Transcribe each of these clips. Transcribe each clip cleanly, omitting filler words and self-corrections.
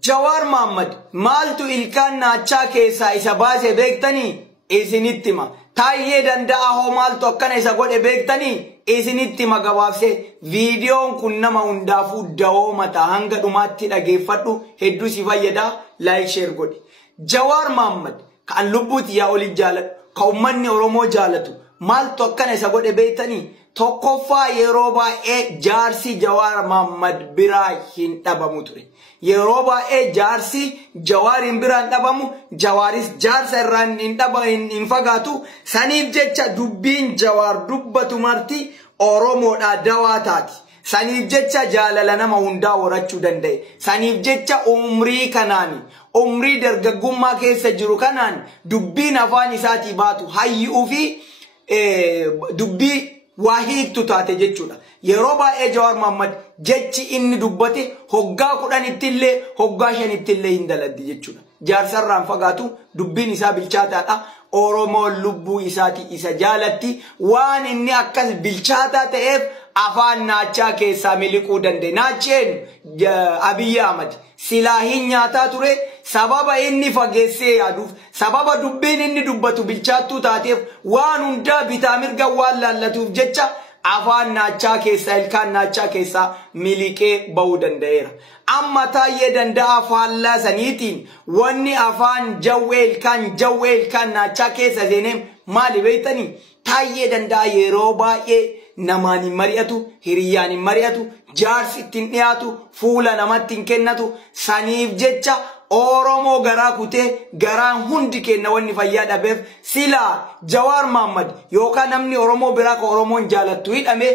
Jawar Mohammed maaltu ilkaan naachaa keessaa isa baase beektanii isinittima. Taayyee danda'a hoo maaltu akkana isa godhe beektanii isinittima gabaabse. Viidiyoon kun nama hundaafuu dawoomata hanga dhumaatti dhageeffadhu hedduu si fayyada. Like share godhi. Jawar Mohammed kan lubbuuti yaa oli jaalatu ka ummanni Oromoo jaalatu maaltu akkana isa godhe beektanii tokkoffaa yeroo baay'ee jaarsi Jawar Mohammed biraa hin dhabamu ture. Yeroo baay'ee jaarsi Jawariin biraan dhabamu Jawaris jaarsa irraan hin fagaatu. Saniif jecha dubbiin Jawar dubbatu marti Oromoodhaa dawaa taati. Saniif jecha jaalala nama hundaa horachuu danda'e. Saniif jecha umrii kanaani umrii dargaggummaa keessa jiru kanaan dubbiin afaan isaatii baatu hayyuu fi dubbii waa hiiktu taate jechuudha. Yeroo baay'ee Jawar Mohammed jechi inni dubbate hoggaa 10 illee hoggaa 5 illee hin daladdi jechuudha. Jaarsarraan fagaatu dubbiin isaa bilchaataadha. Oromoon lubbuu isaati isa jaalatti waan inni akkas bilchaataa ta'eef afaan naachaa keessaa miliquu danda'e. Naacheen Abiy Ahmed silaa hin nyaataa ture sababa inni fageessee yaaduuf sababa dubbiin inni dubbatu bilchaattuu taateef waan hundaa bitaa mirga waan laallatuuf jecha afaan naachaa keessaa ilkaan naachaa keessaa miliqee ba'uu danda'eera. Amma taayyee danda'a faallaa saniitiin wanni afaan jawwee ilkaan naachaa keessa seenee maali beektanii? Taayyee danda'a yeroo baay'ee namaan hin mari'atu, hiriyyaan hin mari'atu, jaarsi ittiin dhiyaatu, fuula namatti hin kennatu. Saniif jecha Oromoo garaa kutee garaan hundi kenna wanni fayyaa dhabeef silaa Jawar Mohammed yookaan namni Oromoo biraa ka Oromoon jaalattu hidhame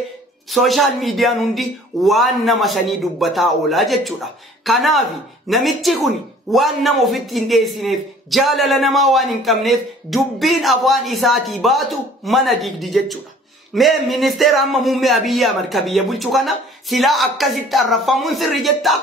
social meediyaan hundi waan nama sanii dubbataa oolaa jechuudha. Kanaaf namichi kun waan nama ofitti hin dhiyeessineef jaalala namaa waan hin qabneef dubbiin afaan isaatii baatu mana digdi jechuudha. Mee ministeera amma muummee Abiy Ahmed ka biyya bulchu kana silaa akkasitti arrafamuun sirri jettaa?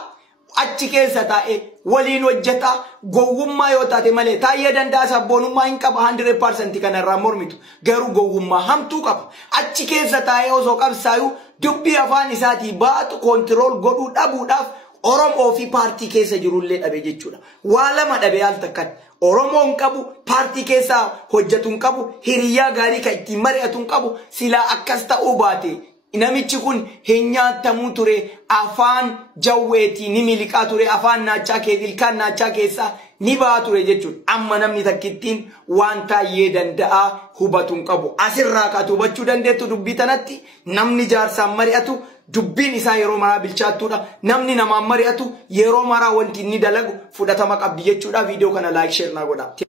Achi keessa taa'e waliin hojjeta gowwummaa yoo taate malee taayyee danda'a sabboonummaa hin qaba 100% kanarraa mormitu garuu gowwummaa hamtuu qaba. Achi keessa taa'e osoo qabsaayuu dubbii afaan isaatii baatu kontirool godhuu dhabuudhaaf Oromoo fi paartii keessa jirullee dhabe jechuudha. Waa lama dhabe al takkatti. Oromoon qabu paartii keessa hojjetuun qabu hiriyyaa gaarii kan ittiin mari'atuun qabu silaa akkas ta'uu baate. Namichi kun hin nyaatamuu ture afaan jawweetii ni miliqaa ture afaan naachaa keessa ilkaan naachaa keessaa ni ba'aa ture jechuudha. Amma namni takkittiin waan taayyee danda'a hubatuun qabu. Asirraa kaatu hubachuu dandeettu dubbii tanatti namni jaarsaan mari'atu dubbiin isaa yeroo maraa bilchaattuudha. Namni namaan mari'atu yeroo maraa wanti inni dalagu fudhatama qabdi jechuudha. Viidiyoo kana like share naa godhaa.